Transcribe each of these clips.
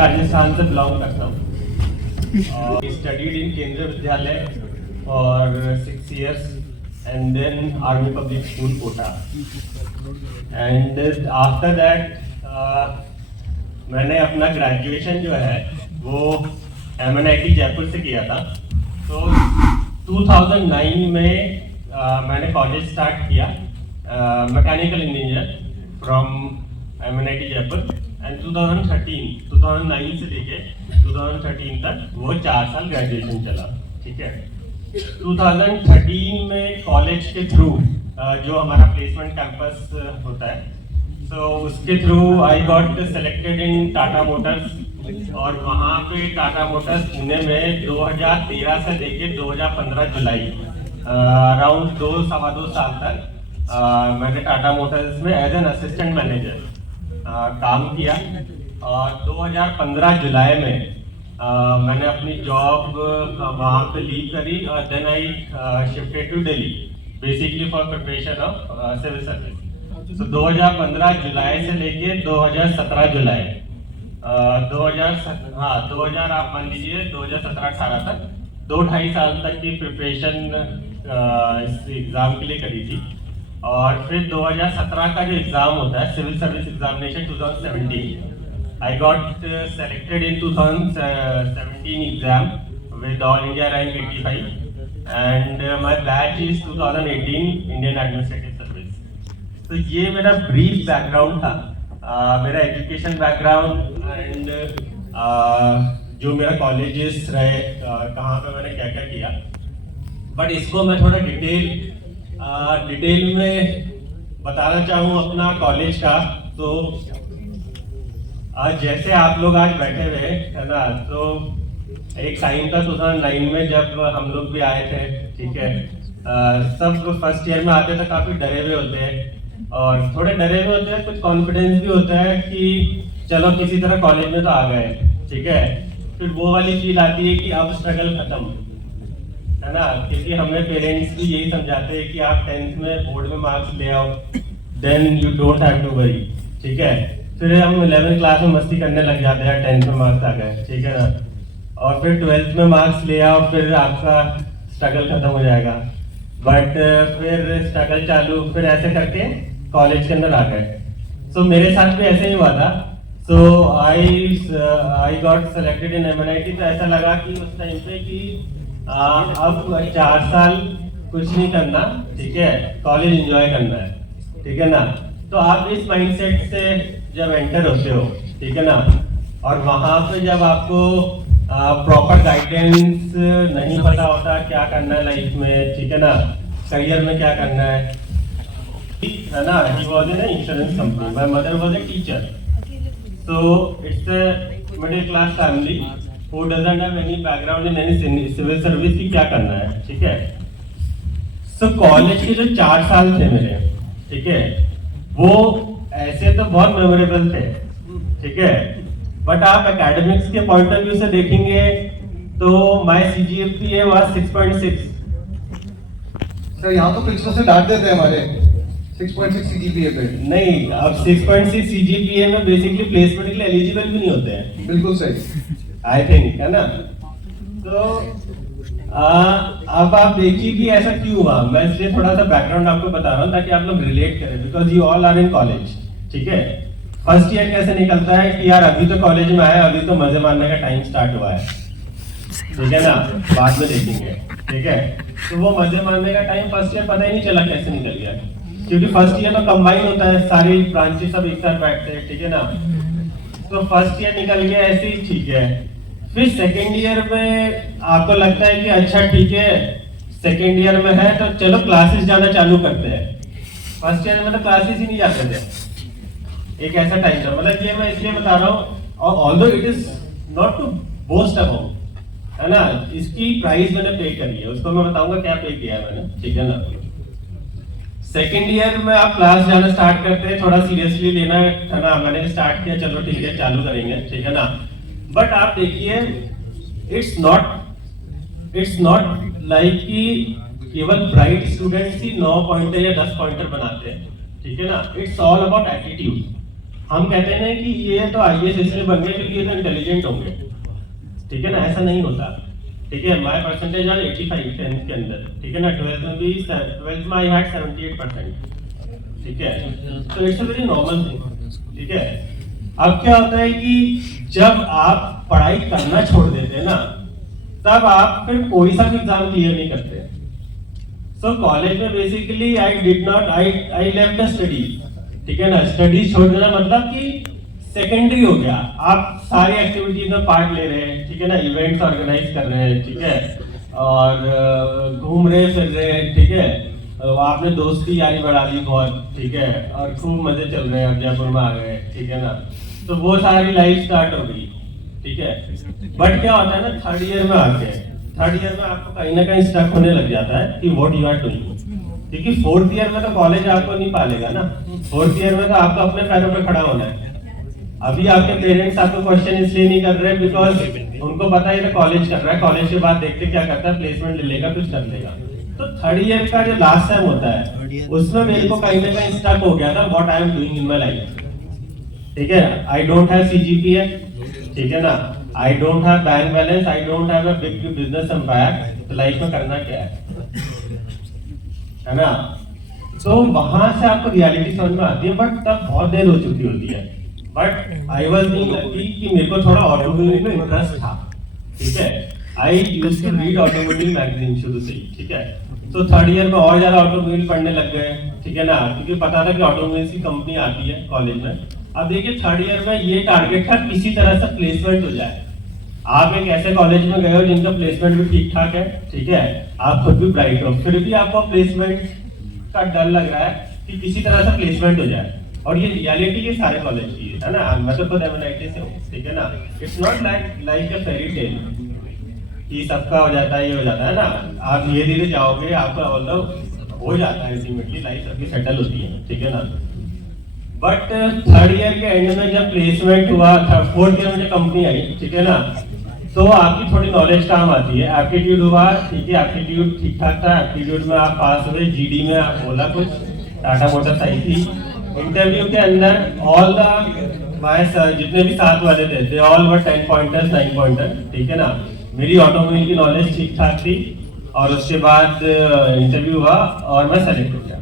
राजस्थान से बिलोंग करता हूँ। स्टडीड इन केंद्रीय विद्यालय और 6 years and then Army Public School Kota. And after that मैंने अपना ग्रेजुएशन जो है वो MNIT जयपुर से किया था। तो 2009 में मैंने कॉलेज स्टार्ट किया mechanical engineer from MNIT Jaipur and 2009 से लेके 2013 तक वो 4 साल ग्रेजुएशन चला। ठीक है, 2013 में कॉलेज के थ्रू जो हमारा प्लेसमेंट कैंपस होता है, तो उसके थ्रू आई गॉट सेलेक्टेड इन टाटा मोटर्स। और वहाँ पे टाटा मोटर्स पुणे में 2013 से लेके 2015 जुलाई अराउंड 2-2.25 साल तक मैंने टाटा मोटर्स में एज एन असिस्टेंट मैनेजर काम किया। और 2015 जुलाई में मैंने अपनी जॉब वहाँ पे लीव करी और then I shifted to Delhi basically for preparation of civil service. तो 2015 जुलाई से लेके 2017 जुलाई 2000 आप मान लीजिए 2017-18 तक 2-2.5 साल तक की प्रिपरेशन इस एग्ज़ाम के लिए करी थी। और फिर 2017 का जो एग्ज़ाम होता है civil service examination 2017, I got selected in 2017 exam with All India rank 85 and my batch is 2018 Indian Administrative Service. तो ये मेरा ब्रीफ बैकग्राउंड था, मेरा एजुकेशन बैकग्राउंड एंड जो मेरा कॉलेजेस रहे, कहाँ पे मैंने क्या क्या किया। बट इसको मैं थोड़ा डिटेल में बताना चाहूँ अपना कॉलेज का। तो आज जैसे आप लोग आज बैठे हुए है ना, तो एक टाइम था 2009 में जब हम लोग भी आए थे। ठीक है, सब फर्स्ट ईयर में आते थे काफी डरे हुए होते हैं और थोड़े डरे हुए होते हैं, कुछ कॉन्फिडेंस भी होता है कि चलो किसी तरह कॉलेज में तो आ गए। ठीक है, फिर वो वाली फील आती है कि अब स्ट्रगल खत्म है ना, क्योंकि हमें पेरेंट्स भी यही समझाते हैं कि आप 10th में बोर्ड में मार्क्स ले आओ, then you don't have to worry. ठीक है, फिर हम 11th क्लास में मस्ती करने लग जाते हैं 10th में मार्क्स आ गए। ठीक है ना, और फिर 12th में मार्क्स ले आओ, फिर आपका स्ट्रगल खत्म हो जाएगा। बट फिर स्ट्रगल चालू, फिर ऐसे करके कॉलेज के अंदर आ गए। सो मेरे साथ भी ऐसे ही हुआ था। So I got selected in MNIT। तो ऐसा लगा कि उस टाइम पे कि अब 4 साल कुछ नहीं करना, ठीक है, कॉलेज एंजॉय करना है। ठीक है ना, तो आप इस माइंडसेट से जब एंटर होते हो, ठीक है ना, और वहाँ पे जब आपको प्रॉपर गाइडेंस नहीं पता होता क्या करना है लाइफ में, ठीक है ना, करियर में क्या करना है ना। He was in insurance company, my mother was a teacher, so it's a middle class family who doesn't have any background in any civil service की क्या करना है। ठीक है, सो कॉलेज के जो 4 साल थे मेरे, ठीक है, वो ऐसे तो बहुत मेमोरेबल थे। ठीक है, बट आप एकेडमिक्स के पॉइंट ऑफ व्यू से देखेंगे तो माय CGPA वाज 6.6। सर यहाँ तो प्रिंसिपल से डांट देते हैं हमारे 6.6 CGPA पे। नहीं, अब 6.6 CGPA में बेसिकली प्लेसमेंट के लिए एलिजिबल भी नहीं होते हैं। बिल्कुल सही, आई थिंक, है ना। तो अब आप देखिए कि ऐसा क्यों हुआ। मैं इसलिए थोड़ा सा बैकग्राउंड आपको बता रहा हूँ ताकि आप लोग रिलेट करें, because you all are in college. ठीक है, फर्स्ट ईयर कैसे निकलता है कि यार अभी तो कॉलेज में आया, अभी तो मजे मारने का टाइम स्टार्ट हुआ है। ठीक है ना, बाद में देखेंगे। ठीक है, तो वो मजे मारने का टाइम फर्स्ट ईयर पता ही नहीं चला कैसे निकल गया, क्योंकि फर्स्ट ईयर तो कंबाइन होता है, सारी ब्रांचेस सब एक साथ बैठते हैं। ठीक है ना, तो फर्स्ट ईयर निकल गया ऐसे ही। ठीक है, फिर सेकेंड ईयर में आपको लगता है कि अच्छा ठीक है सेकेंड ईयर में है तो चलो क्लासेस जाना चालू करते हैं। फर्स्ट ईयर में तो क्लासेस ही नहीं जाते थे, एक ऐसा टाइम था। मतलब ये मैं इसलिए बता रहा हूँ, और although it is not to boast about, है ना, इसकी प्राइस मैंने पे करी है, उसको मैं बताऊंगा क्या पे किया है मैंने। ठीक है ना, सेकेंड ईयर में आप क्लास जाना स्टार्ट करते हैं, थोड़ा सीरियसली लेना है ना, मैंने स्टार्ट किया, चलो ठीक है चालू करेंगे। ठीक है ना, बट आप देखिए इट्स नॉट लाइक कि केवल ब्राइट स्टूडेंट्स ही 9 पॉइंटर या 10 पॉइंटर बनाते हैं। ठीक है ना, इट्स ऑल अबाउट एटीट्यूड। हम कहते हैं कि ये तो आईएएस इसलिए बन गए क्योंकि ये तो इंटेलिजेंट होंगे, ठीक है ना, ऐसा नहीं होता, ठीक है। माय परसेंटेज आज 85 10th के अंदर, ठीक है ना, 12th में भी 12th में आई हैड 78%, ठीक है, तो it's a very normal thing, ठीक है। अब क्या होता है कि जब आप पढ़ाई करना छोड़ देते हैं ना, तब आप फिर कोई सा भी एग्जाम क्लियर नहीं करते। सो कॉलेज में basically I left the studies, ठीक है ना, स्टडीज छोड़ देना मतलब कि सेकेंडरी हो गया, आप सारी एक्टिविटीज में पार्ट ले रहे हैं, ठीक है ना, इवेंट्स ऑर्गेनाइज कर रहे हैं, ठीक है, और घूम रहे फिर रहे हैं, ठीक है, आपने दोस्ती यारी बढ़ा ली बहुत, ठीक है, और खूब मजे चल रहे हैं, अब जयपुर में आ गए, ठीक है ना, तो वो सारी लाइफ स्टार्ट हो गई, ठीक है। बट क्या होता है ना, थर्ड ईयर में आके, थर्ड ईयर में आपको कहीं ना कहीं स्टक होने लग जाता है कि व्हाट यू आर डूइंग, क्योंकि फोर्थ ईयर में तो कॉलेज आपको नहीं पालेगा ना, फोर्थ ईयर में तो आपको अपने पैरों पे खड़ा होना है। अभी आपके पेरेंट्स आपको क्वेश्चन इसलिए नहीं कर रहे बिकॉज उनको पता है कॉलेज कर रहा है, कॉलेज के बाद देखते क्या करता है, प्लेसमेंट ले लेगा, कुछ कर लेगा। तो थर्ड ईयर का जो लास्ट टाइम होता है उसमें मेरे को कहीं ना कहीं स्टक हो गया था what I am doing in my life, ठीक है। आई डोंट हैव सीजीपीए, ठीक है ना, I don't have bank balance, I don't have a big business empire, तो लाइफ में करना क्या है ना। तो वहां से आपको रियलिटी समझ में आती है, बट तब बहुत देर हो चुकी होती है। But I was being lucky कि मेरे को थोड़ा ऑटोमोबाइल में इंटरेस्ट था, ठीक है। I used to read automobile magazine शुरू से ही, ठीक है। तो थर्ड ईयर में और ज्यादा ऑटोमोबाइल पढ़ने लग गए, ठीक है ना, क्योंकि पता था कि ऑटोमोबाइल की कंपनी आती है कॉलेज में। अब देखिए थर्ड ईयर में ये टारगेट था किसी तरह से प्लेसमेंट हो जाए। आप एक ऐसे कॉलेज में गए हो जिनका प्लेसमेंट भी ठीक ठाक है, ठीक है, आप खुद भी ब्राइट हो, फिर भी आपको प्लेसमेंट का डर लग रहा है कि किसी तरह से प्लेसमेंट हो जाए। और ये रियलिटी के सारे कॉलेज की है ना, मतलब खुद एमएनआईटी से हो, ठीक है ना। It's not like a fairy tale कि सबका हो जाता है, ये हो जाता है ना। आप धीरे धीरे जाओगे, आपका मतलब हो जाता है, अल्टीमेटली लाइफ सबकी सेटल होती है, ठीक है ना। बट थर्ड ईयर के एंड में जब प्लेसमेंट हुआ, फोर्थ ईयर में जब कंपनी आई, ठीक है ना, तो आपकी थोड़ी नॉलेज काम आती है। एप्टीट्यूड हुआ, ठीक है, एप्टीट्यूड ठीक ठाक था, एप्टीट्यूड में आप पास हुए, जीडी में आप बोला कुछ, टाटा मोटर्स आई थी। इंटरव्यू के अंदर ऑल द जितने भी साथ वाले थे they all were 10 pointers 9 pointer, ठीक है ना। मेरी ऑटोमोबाइल की नॉलेज ठीक ठाक थी और उसके बाद इंटरव्यू हुआ और मैं सेलेक्ट हो गया।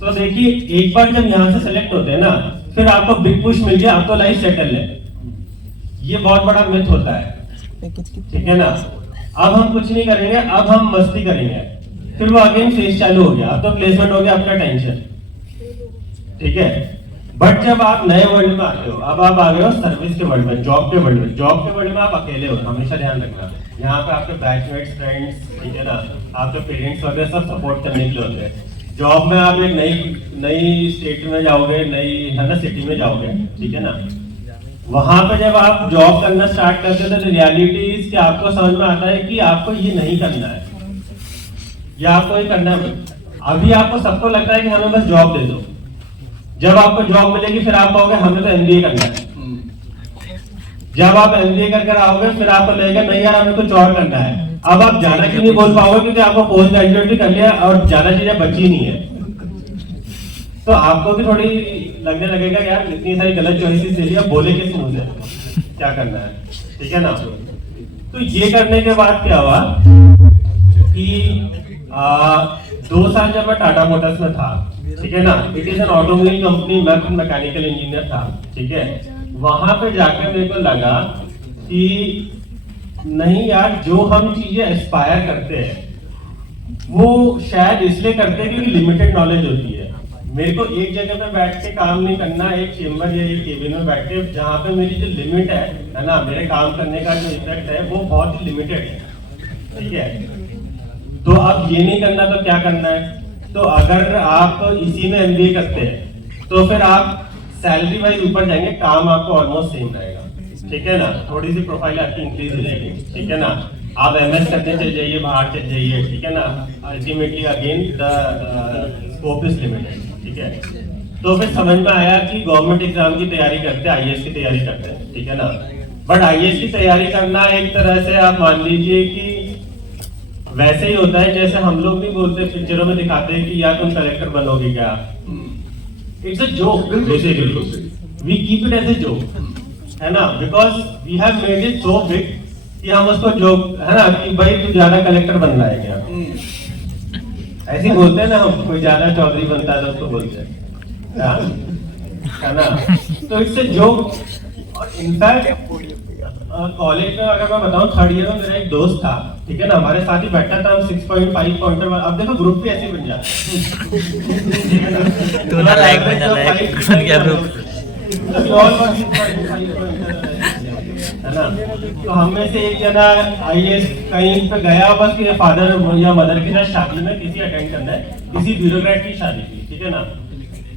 तो देखिए एक बार जब यहाँ से सेलेक्ट होते हैं ना, फिर आपको बिग पुश मिल गया, अब तो लाइफ सेटल है। ये बहुत बड़ा मिथ होता है, ठीक है ना। अब हम कुछ नहीं करेंगे, अब हम मस्ती करेंगे, फिर वो अगेन फेज चालू हो गया, अब तो प्लेसमेंट हो गया, अपना टेंशन, ठीक है। बट जब आप नए वर्ल्ड में आते हो, अब आप आ गए हो सर्विस के वर्ल्ड में, जॉब के वर्ल्ड में। जॉब के वर्ल्ड में आप अकेले हो, हमेशा ध्यान रखना। यहाँ पे आपके बैचमेट्स, फ्रेंड्स, ठीक है ना, आपके पेरेंट्स वगैरह सब सपोर्ट करने के लिए होते हैं। जॉब में आप एक नई स्टेट में जाओगे, नई है ना सिटी में जाओगे, ठीक है ना। वहां पे जब आप जॉब करना स्टार्ट करते हो तो रियलिटीज कि आपको समझ में आता है कि आपको ये नहीं करना है या आपको ये करना है। अभी आपको सबको लगता है कि हमें बस जॉब दे दो। जब आपको जॉब मिलेगी फिर आप कहोगे हमें तो एमबीए करना है। जब आप एमबीए कर आओगे फिर आपको लगेगा नहीं यार हमें कुछ और करना है। अब आप ज्यादा क्यों नहीं बोल पाओगे क्योंकि आपको पोस्ट ग्रेजुएट भी कर लिया और ज्यादा चीजें बची नहीं है। तो आपको भी थोड़ी लगने लगेगा यार इतनी सारी गलत चॉइसेस ले लिया, बोले किस मुंह से क्या करना है, ठीक है ना। तो ये करने के बाद क्या हुआ कि 2 साल जब मैं टाटा मोटर्स में था, ठीक है ना, it is an automobile company, मैं मैकेनिकल इंजीनियर था, ठीक है। वहां पे जाकर मेरे को लगा कि नहीं यार जो हम चीजें एस्पायर करते हैं वो शायद इसलिए करते हैं क्योंकि लिमिटेड नॉलेज होती है। मेरे को एक जगह पे बैठ के काम नहीं करना, एक चेम्बर या एक केबिन में बैठ के जहाँ पे मेरी जो लिमिट है ना, मेरे काम करने का जो इफेक्ट है वो बहुत ही लिमिटेड है, ठीक है। तो अब ये नहीं करना तो क्या करना है। तो अगर आप इसी में एमबीए करते हैं तो फिर आप सैलरी वाइज ऊपर जाएंगे, काम आपको ऑलमोस्ट सेम रहेगा, ठीक है ना। थोड़ी सी प्रोफाइल आपकी इंक्रीज हो जाएगी, ठीक है ना। आप एमएस करने चले जाइए, बाहर चले जाइए, ठीक है ना। Ultimately again the scope is limited, ठीक है। तो फिर समझ में आया कि गवर्नमेंट एग्जाम की तैयारी करते हैं, आईएएस की तैयारी करते हैं, ठीक है ना। बट आईएएस की तैयारी करना एक तरह से आप मान लीजिए कि वैसे ही होता है जैसे हम लोग नहीं बोलते, पिक्चरों में दिखाते हैं कि या तुम कलेक्टर बनोगे क्या। It's a joke basically, we keep it as a joke, है ना, because we have made it so big कि हम उसको जोक, है ना, कि भाई तू ज्यादा कलेक्टर बन रहा है क्या, ऐसे ही बोलते हैं ना हम, कोई ज्यादा चौधरी बनता है तो उसको बोलते हैं, है ना, तो इट्स ए जोक। और इनफैक्ट कॉलेज में अगर मैं बताऊं, थर्ड ईयर में मेरा एक दोस्त था, ठीक है ना, हमारे साथ ही बैठा था, 6.5 पॉइंटर, अब देखो ग्रुप भी ऐसे ही बन जाता है, तू ना लाइक बन जाता है, बन गया ग्रुप, है ना। तो हम में से एक जना आईएएस कहीं पे गया, बस कि फादर या मदर के साथ शादी में किसी अटेंड करना है, किसी ब्यूरोक्रेट की शादी थी, ठीक है ना।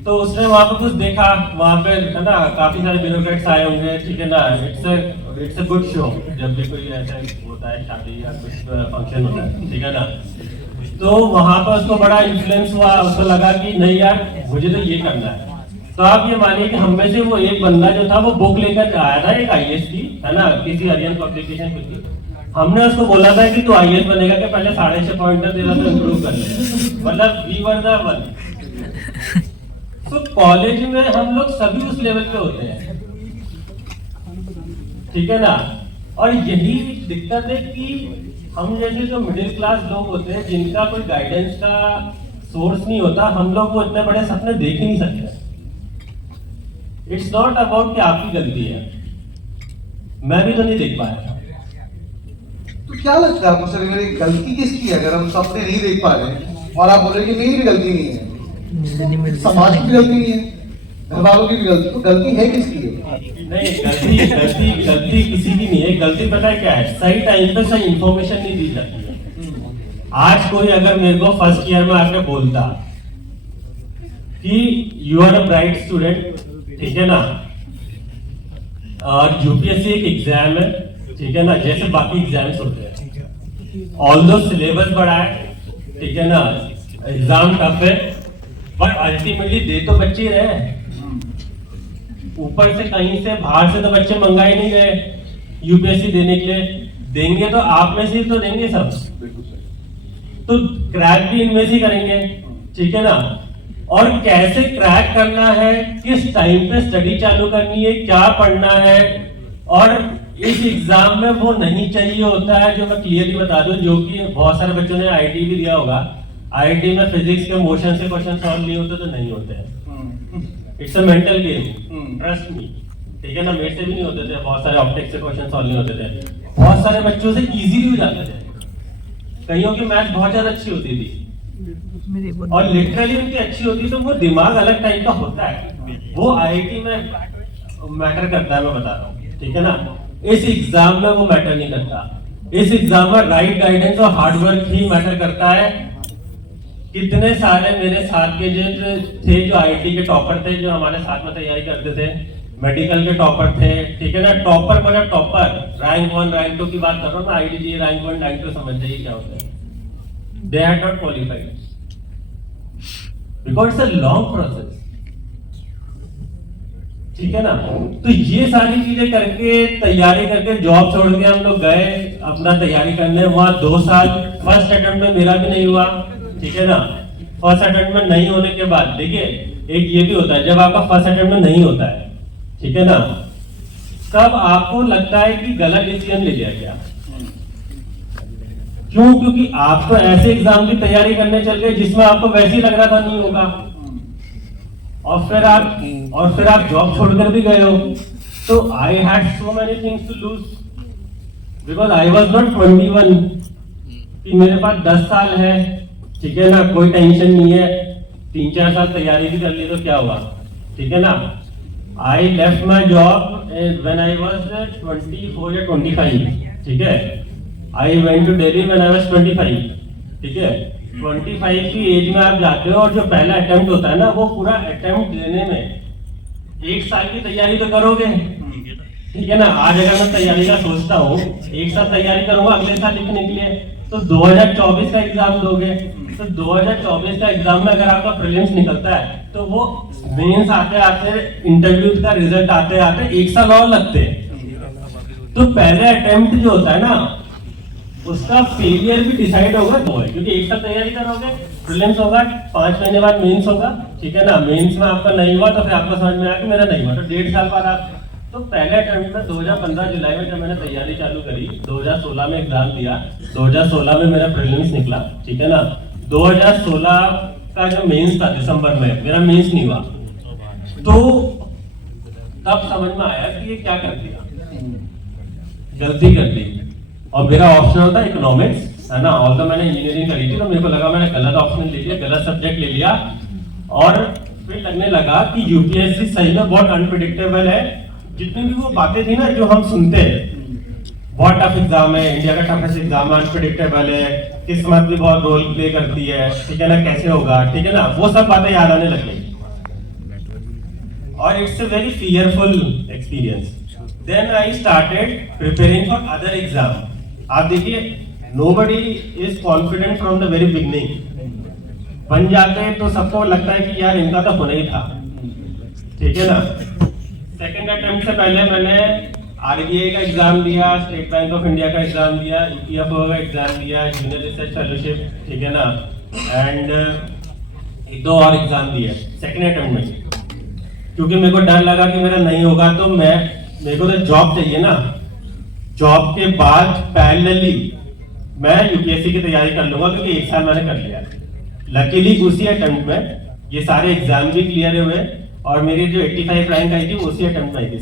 तो उसने वहाँ पे कुछ देखा, वहाँ पे, है ना, काफी सारे ब्यूरोक्रेट्स आए होंगे, ठीक है ना, इट्स अ गुड शो जब भी कोई ऐसा होता है शादी या कुछ फंक्शन होता है, ठीक है ना। तो वहाँ पर उसको बड़ा इन्फ्लुएंस हुआ, उसको लगा कि नहीं यार मुझे तो ये करना है। तो आप ये मानिए कि हम में से वो एक बंदा जो था वो बुक लेकर आया था एक आईएएस की, है ना, किसी अरियन पब्लिकेशन की। हमने उसको बोला था कि तू आईएएस बनेगा कि पहले 6.5 पॉइंटर दे रहा तो इम्प्रूव कर ले, मतलब वी वर द वन। तो कॉलेज में हम लोग सभी उस लेवल पे होते हैं, ठीक है ना। और यही दिक्कत है कि हम जैसे जो मिडिल क्लास लोग होते हैं, जिनका कोई गाइडेंस का सोर्स नहीं होता, हम लोग को इतने बड़े सपने देख ही नहीं सकते। इट्स नॉट अबाउट कि आपकी गलती है, मैं भी तो नहीं देख पाया था। तो क्या लगता है आपको सर, मेरी गलती किसकी है अगर हम सपने नहीं देख पा रहे हैं? और आप बोल रहे हैं कि मेरी भी गलती नहीं है, समाज की भी गलती नहीं है, घर वालों की भी गलती, तो गलती है किसकी है? नहीं, गलती गलती गलती किसी की नहीं है। गलती पता है क्या है? सही टाइम पे सही इंफॉर्मेशन नहीं दी जाती है। आज कोई अगर मेरे को फर्स्ट ईयर में आके बोलता कि you are a bright student, ठीक है ना, और यूपीएससी एक एग्जाम है, ठीक है ना, जैसे बाकी एग्जाम्स होते हैं, ऑल्दो सिलेबस बड़ा है, ठीक है ना, एग्जाम टफ है, बट अल्टीमेटली दे तो बच्चे रहे, ऊपर से कहीं से बाहर से तो बच्चे मंगाए नहीं गए यूपीएससी देने के लिए। देंगे तो आप में से तो देंगे सब, तो क्रैक भी इनमें से करेंगे, ठीक है ना। और कैसे क्रैक करना है, किस टाइम पे स्टडी चालू करनी है, क्या पढ़ना है, और इस एग्जाम में वो नहीं चाहिए होता है जो मैं क्लियरली बता दूं, जो कि बहुत सारे बच्चों ने आईआईटी भी दिया होगा। आईआईटी में फिजिक्स के मोशन से क्वेश्चन सॉल्व नहीं होते तो नहीं होते हैं, it's a mental game, trust me, ठीक है ना। मेरे से भी नहीं होते थे, बहुत सारे ऑप्टिक्स से क्वेश्चन सॉल्व नहीं होते थे, बहुत सारे बच्चों से इजीली हो जाते थे, कईयों की मैथ्स बहुत ज्यादा अच्छी होती थी और लिटरली उनकी अच्छी होती, तो वो दिमाग अलग टाइप का होता है, वो आईआईटी में मैटर करता है, मैं बता रहा हूँ, ठीक है ना। इस एग्जाम में वो मैटर नहीं करता, इस एग्जाम में राइट गाइडेंस और हार्डवर्क ही मैटर करता है। कितने सारे मेरे साथ के जो थे, जो आईआईटी के टॉपर थे, जो हमारे साथ में तैयारी करते थे, मेडिकल के टॉपर थे, ठीक है ना, टॉपर मतलब टॉपर, रैंक 1 रैंक 2 की बात कर रहा हूँ ना, आईआईटी रैंक 1 रैंक 2 समझ जाइए क्या होता है। They are not qualified because it's a long process, ठीक है ना। तो ये सारी चीजें करके, तैयारी करके, जॉब छोड़ के हम लोग गए अपना तैयारी करने, वहां 2 साल फर्स्ट अटेम्प्ट में मेरा भी नहीं हुआ, ठीक है ना। फर्स्ट अटेम्प्ट में नहीं होने के बाद देखिए एक ये भी होता है, जब आपका फर्स्ट अटेम्प्ट में नहीं होता है, ठीक है ना, तब आपको लगता है कि गलत डिसीजन ले लिया गया। क्यों? क्योंकि आप तो ऐसे एग्जाम की तैयारी करने चल गए जिसमें आपको वैसे ही लग रहा था नहीं होगा, और फिर आप जॉब छोड़कर भी गए हो। तो I had so many things to lose because I was not 21 कि मेरे पास 10 साल है, ठीक है ना, कोई टेंशन नहीं है, 3-4 साल तैयारी भी कर ली तो क्या हुआ, ठीक है ना। I left my job when I was 24 या 25, ठीक है। I went to Delhi when I was 25, ठीक है। 25 की एज में आप जाते हो और जो पहला अटेम्प्ट होता है ना, वो पूरा अटेम्प्ट देने में 1 साल की तैयारी तो करोगे, ठीक है ना। आज अगर मैं तैयारी का सोचता हूँ, 1 साल तैयारी करूंगा अगले साल लिखने के लिए, तो 2024 का एग्जाम दोगे, तो 2024 का एग्जाम में अगर आपका प्रीलिम्स निकलता है तो वो मेंस आते आते, इंटरव्यू का रिजल्ट आते आते 1 साल और लगते हैं। तो पहले अटेम्प्ट जो होता है ना, उसका फेलियर भी डिसाइड होगा वो है, क्योंकि एक साथ तैयारी करोगे, प्रीलिम्स होगा, 5 महीने बाद मेंस होगा, ठीक है ना। मेंस में आपका नहीं हुआ तो फिर आपको समझ में आया कि मेरा नहीं हुआ, तो 1.5 साल बाद आप, तो पहले अटेम्प्ट में 2015 जुलाई में जब मैंने तैयारी चालू करी, 2016 में एग्जाम दिया, 2016 में मेरा प्रीलिम्स निकला, ठीक है ना। 2016 का जो मेंस था दिसंबर में, मेरा मेंस नहीं हुआ, तो तब समझ में आया कि ये क्या कर दिया, गलती कर दी। और मेरा ऑप्शनल था इकोनॉमिक्स, है ना, और तो मैंने इंजीनियरिंग करी थी, तो मेरे को लगा मैंने गलत ऑप्शन ले लिया, गलत सब्जेक्ट ले लिया, और फिर लगने लगा कि यूपीएससी सही में बहुत अनप्रिडिक्टेबल है। जितनी भी वो बातें थी ना जो हम सुनते हैं, बहुत टफ एग्जाम है, इंडिया का टफेस्ट एग्जाम है, अनप्रिडिक्टेबल है, किस्मत भी बहुत रोल प्ले करती है, ठीक है ना, कैसे होगा, ठीक है ना, वो सब बातें याद आने लगी। और it's a very fearful experience. Then I started preparing for other exam. आप देखिए, nobody is confident from the very beginning. बन जाते हैं तो सबको लगता है कि यार इनका तो होना ही था, ठीक है ना। सेकंड अटेम्प्ट से पहले मैंने आरबीआई का एग्जाम दिया, स्टेट बैंक ऑफ इंडिया का एग्जाम दिया, ईपीएफओ का एग्जाम दिया, जूनियर रिसर्च फेलोशिप, ठीक है ना, एंड एक दो और एग्जाम दिए सेकंड अटेम्प्ट में, क्योंकि मेरे को डर लगा कि मेरा नहीं होगा, तो मेरे को तो जॉब चाहिए ना। जॉब के बाद पैरेलली मैं यूपीएससी की तैयारी कर लूंगा, क्योंकि 1 साल मैंने कर लिया। लकीली उसी अटेम्प्ट में ये सारे एग्जाम भी क्लियर हुए, और मेरी जो 85 रैंक आई थी उसी अटेम्प्ट में आई थी।